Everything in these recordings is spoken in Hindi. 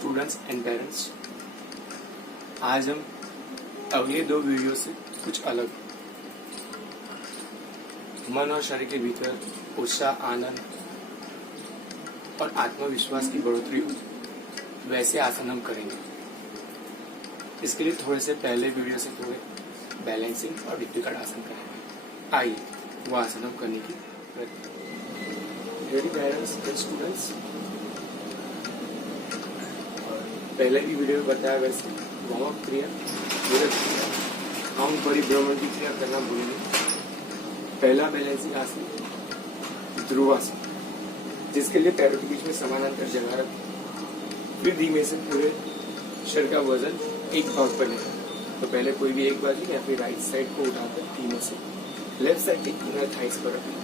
स्टूडेंट्स एंड पेरेंट्स, आज हम अगले 2 वीडियो से कुछ अलग मन और शरीर के भीतर उत्साह, आनंद और आत्मविश्वास की बढ़ोतरी हो वैसे आसन हम करेंगे। इसके लिए थोड़े से पहले वीडियो से थोड़े बैलेंसिंग और डिफिकल्ट आसन करेंगे। आइए वो आसन हम करने की रेडी पेरेंट्स एंड स्टूडेंट्स। पहले भी वीडियो में बताया वैसे वार्म क्रिया, हम परिभ्रमण की क्रिया करना भूलेंगे। पहला बैलेंसिंग आसन ध्रुवासन, जिसके लिए पैरों के बीच में समानांतर जगह रखें। फिर धीमे से पूरे शरीर का वजन एक भाग पर लें। तो पहले कोई भी एक बाजू या फिर राइट साइड को उठाकर धीमे से लेफ्ट साइड के इनर थाइस पर रखें।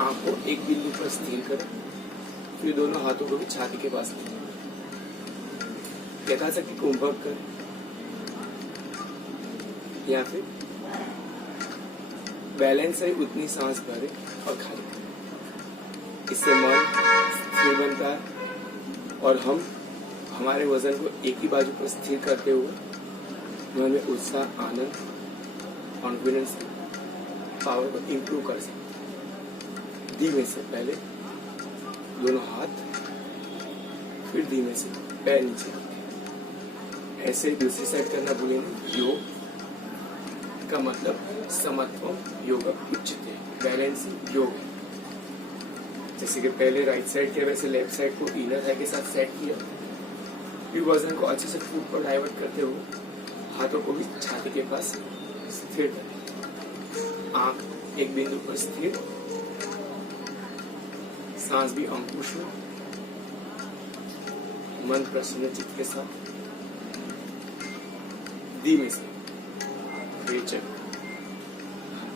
आंख को एक बिंदु पर स्थिर करें। फिर दोनों हाथों को भी छाती के पास लें। यथाशक्ति कुंभक करें या फिर बैलेंस है उतनी सांस भरे और खाली करें। इससे मन स्थिर बनता है और हम हमारे वजन को एक ही बाजू पर स्थिर करते हुए मन में उत्साह, आनंद, कॉन्फिडेंस, पावर को इम्प्रूव कर सकते। धीमे से पहले दोनों हाथ, फिर धीमे से पैर नीचे। ऐसे ही दूसरी साइड करना भूलेंगे। योग का मतलब समत्वम योग उच्चते, बैलेंसिंग योग है। जैसे कि पहले राइट साइड किया वैसे लेफ्ट साइड को इनर थाई के साथ सेट किया। फिर वजन को अच्छे से फुट पर डाइवर्ट करते हुए हाथों को भी छाती के पास स्थिर करें। आंख एक बिंदु पर स्थिर, सांस भी अंकुश में, मन प्रसन्न चित्त के साथ। धीमे से नीचे,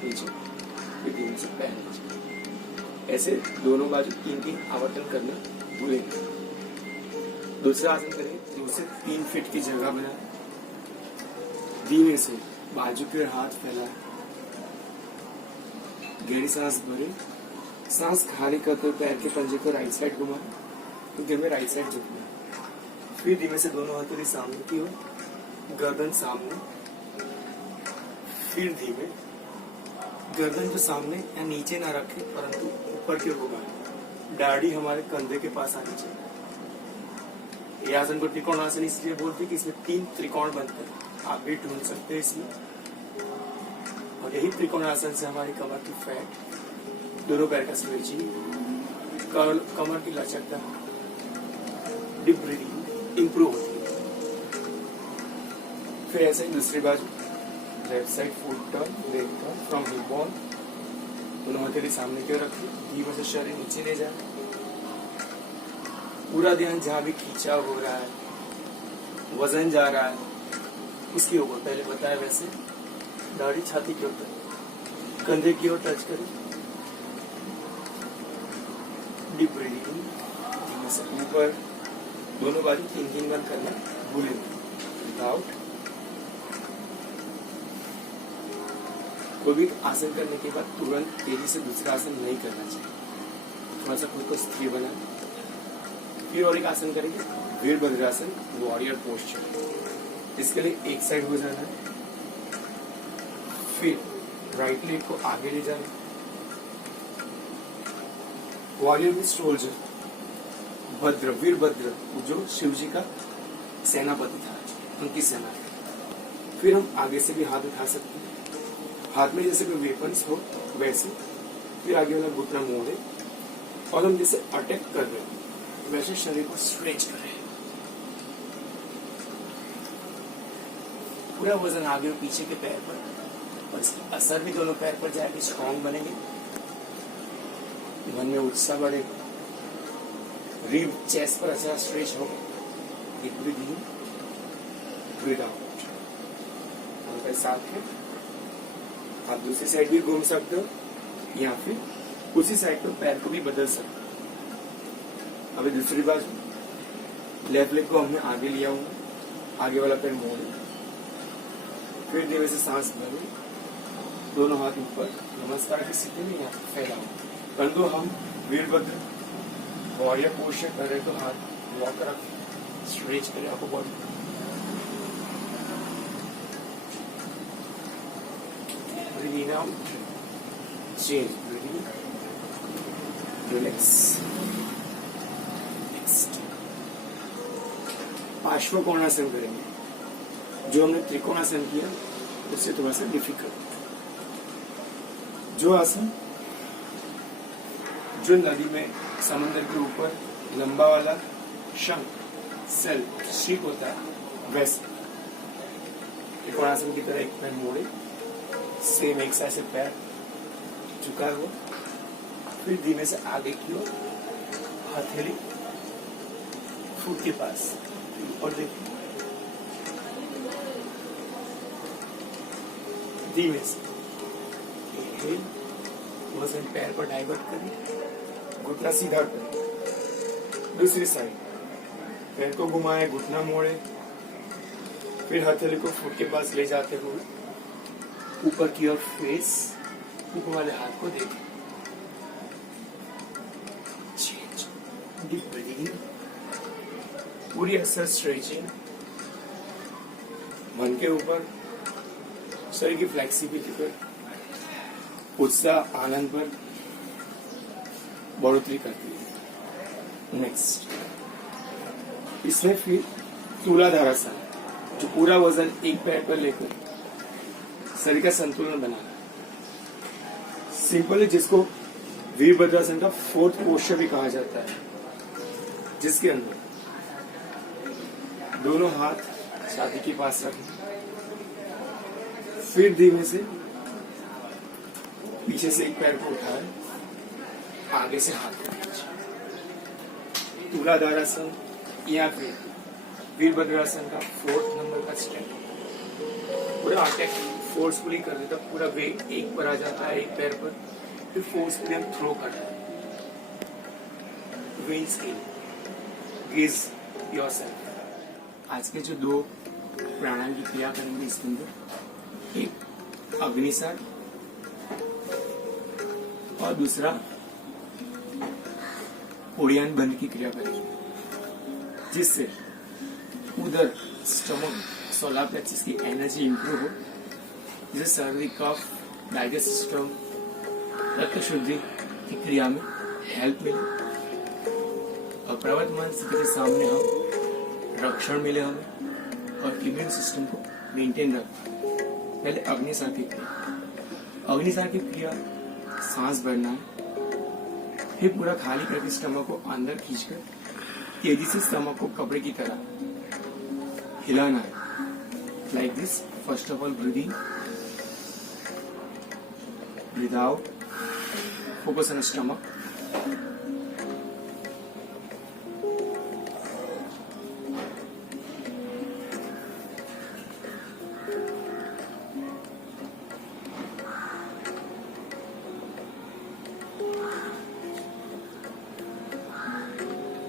फिर धीमे से पैर नीचे। ऐसे दोनों बाजू 3-3 आवर्तन करना भूलेंगे। दूसरा आसन करें। 2 से 3 फीट की जगह बनाए। धीमे से बाजू के हाथ फैलाए। गहरी सांस भरे। सांस खाली करते हुए पैर के पंजे को राइट साइड घुमाए। तो धीमे राइट साइड झुकना। फिर धीमे से दोनों हाथों सामने की ओर, गर्दन सामने। फिर धीमे गर्दन को सामने या नीचे ना रखें, परंतु ऊपर की ओर घुमाएं। दाढ़ी हमारे कंधे के पास आनी चाहिए। ये आसन को त्रिकोणासन इसलिए बोलते हैं कि इसमें 3 त्रिकोण बनते हैं। आप भी ढूंढ सकते हैं इसमें। और यही त्रिकोणासन से हमारी कमर की फैट, दोनों पैर का स्ट्रेचिंग, कमर की लचकता, डीप ब्रीदिंग इंप्रूव होती है। फिर ऐसे ही दूसरी बाजू, left side foot turn, leg turn from hip bone. दोनों हथेली सामने की ओर रखिए। धीमे से शरीर नीचे ले जाए। पूरा ध्यान जहां भी खींचाव हो रहा है, वजन जा रहा है, उसके ऊपर पहले बताया वैसे दाढ़ी छाती की ओर, कंधे की ओर टच करें। डीप ब्रीदिंग, धीमे से ऊपर। दोनों बाजू 3-3 बार करना भूलें। विदाउट कोई भी आसन करने के बाद तुरंत तेजी से दूसरा आसन नहीं करना चाहिए। थोड़ा सा खुद को स्थिर बनाए। फिर और एक आसन करेंगे, वीरभद्रासन, वॉरियर पोस्चर। इसके लिए एक साइड हो जाना है। फिर राइट लेग को आगे ले जाना। वॉरियर विद सोल्जर, भद्र, वीरभद्र जो शिव जी का सेनापति था, उनकी सेना। फिर हम आगे से भी हाथ उठा सकते हैं, हाथ में जैसे कोई वेपन्स हो वैसे। फिर आगे वाला घुटना मोड़े और हम जैसे अटैक कर रहे हैं वैसे शरीर को स्ट्रेच करें। पूरा वजन आगे और पीछे के पैर पर, और इसका असर भी दोनों पैर पर जाएगा। स्ट्रॉन्ग बनेंगे, मन में उत्साह बढ़ेगा, रिब चेस्ट पर अच्छा स्ट्रेच होगा। एक ब्रीथ इन, ब्रीथ आउट। हल्का साथ है। आप दूसरी साइड भी घूम सकते हो या फिर उसी साइड पर पैर को भी बदल सकते हो। अभी दूसरी बाजू, लेफ्ट लेग को हमने आगे लिया हुआ, आगे वाला पैर मोड़े। फिर धीमे से सांस भरे। दोनों हाथ ऊपर नमस्कार की स्थिति में यहाँ फैलाओ। परंतु हम वीरभद्र वॉरियर पोस्चर कर रहे तो हाथ लॉक रखें। स्ट्रेच करें आपको body. Breathe in out, change, breathe in, relax. Next पार्श्वकोणासन करेंगे। जो हमने त्रिकोणासन किया उससे थोड़ा सा डिफिकल्ट। जो आसन जो नदी में समंदर के ऊपर लंबा वाला शंख सेल शीप होता है वैसे त्रिकोणासन की तरह एक पैर मोड़े, सेम एक साइड से पैर झुका हुआ, फिर धीमे से आगे की ओर हथेली फुट के पास और देखिए धीमे से वजन पैर पर डाइवर्ट करें, घुटना सीधा करें। दूसरी साइड पैर को घुमाए, घुटना मोड़े, फिर हथेली को फुट के पास ले जाते हुए ऊपर की ओर फेस, ऊपर वाले हाथ को देखें। चेंज, डीप ब्रीथिंग, पूरी असर स्ट्रेचिंग, मन के ऊपर, शरीर की फ्लेक्सिबिलिटी पर, उत्साह आनंद पर बढ़ोतरी करती है। नेक्स्ट इसमें फिर तुलाधारासन, जो पूरा वजन एक पैर पर लेकर शरीर का संतुलन बनाना, सिंपल है, जिसको वीरभद्रासन का फोर्थ पोस्चर भी कहा जाता है, जिसके अंदर दोनों हाथ छाती के पास रखें, फिर धीमे से पीछे से एक पैर को उठाए, आगे से हाथ को खींचे। तुलाधारासन या फिर वीरभद्रासन का फोर्थ नंबर का स्टेप, पूरा अटैक फोर्सफुली कर देता, पूरा वेट एक पर आ जाता है, एक पैर पर, फिर फोर्सफुली हम थ्रो करते हैं। विंड्स की गिज योरसेल्फ। आज के जो दो प्राणायाम की क्रिया करेंगे इसके अंदर, एक अग्निसार और दूसरा ओडियान बंद की क्रिया करेंगे, जिससे उधर स्टमक सोलर प्लेक्सस की एनर्जी इंप्रूव हो, जिससे सर्दी, कफ, डाइजेस्ट सिस्टम, रक्त शुद्धि की क्रिया में हेल्प मिले और प्रवर्तमान स्थिति के सामने हम रक्षण मिले हमें और इम्यून सिस्टम को मेंटेन रखें। पहले अग्निसार की क्रिया। अग्निसार की क्रिया सांस भरना है, फिर पूरा खाली करके स्टमक को अंदर खींचकर तेजी से स्टमक को कपड़े की तरह हिलाना है, like this. First of all breathing, breathe out, focus on stomach,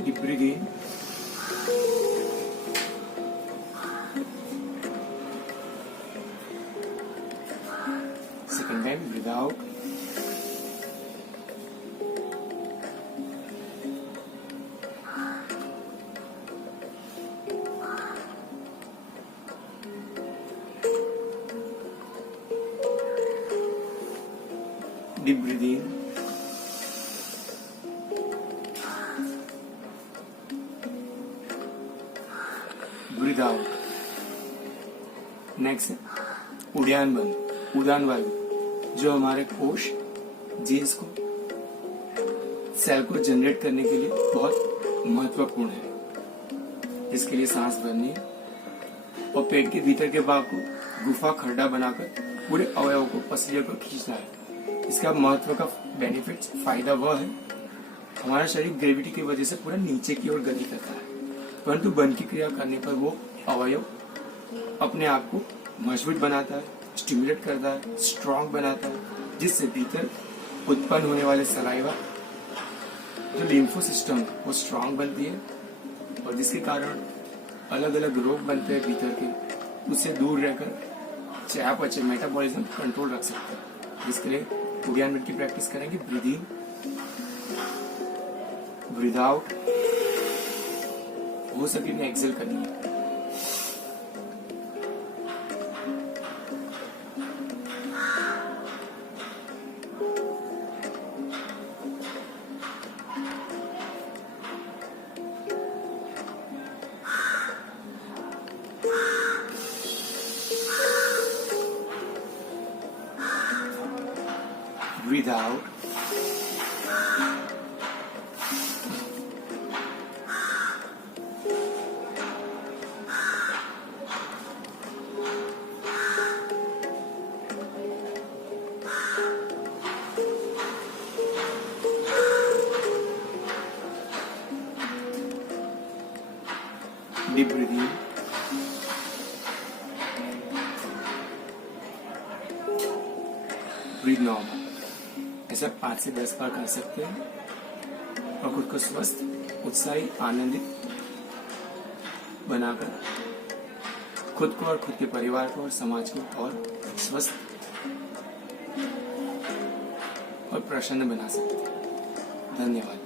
deep breathe in, second time breathe out, deep breathe in, breathe out. Next उड़ान बंद, उड़ान वायु, जो हमारे कोश जीन्स को, सेल को जनरेट करने के लिए बहुत महत्वपूर्ण है। इसके लिए सांस भरनी है और पेट के भीतर के भाग को गुफा खड्डा बनाकर पूरे अवयवों को, पसलियों को खींचना है। इसका महत्व का बेनिफिट, फायदा वह है, हमारा शरीर ग्रेविटी की वजह से पूरा नीचे की ओर गति करता है, परंतु बंद की क्रिया करने पर वो अवयव अपने आप को मजबूत बनाता है, स्टिमुलेट करता है, स्ट्रांग बनाता है, जिससे भीतर उत्पन्न होने वाले सलाइवा, जो लिम्फो सिस्टम वो स्ट्रांग बनती है और जिसके कारण अलग अलग रोग बनते हैं भीतर के, उससे दूर रहकर चयापचय, मेटाबॉलिज्म कंट्रोल रख सकता है। जिसके लिए उड़ान की प्रैक्टिस करेंगे। ब्रीथ इन, ब्रीथ आउट, हो सके तो एक्सेल करिए। Breathe out. Deep breathing. Breathe normal. ऐसा 5 से 10 बार कर सकते हैं और खुद को स्वस्थ, उत्साही, आनंदित बनाकर खुद को और खुद के परिवार को और समाज को और स्वस्थ और प्रसन्न बना सकते हैं। धन्यवाद।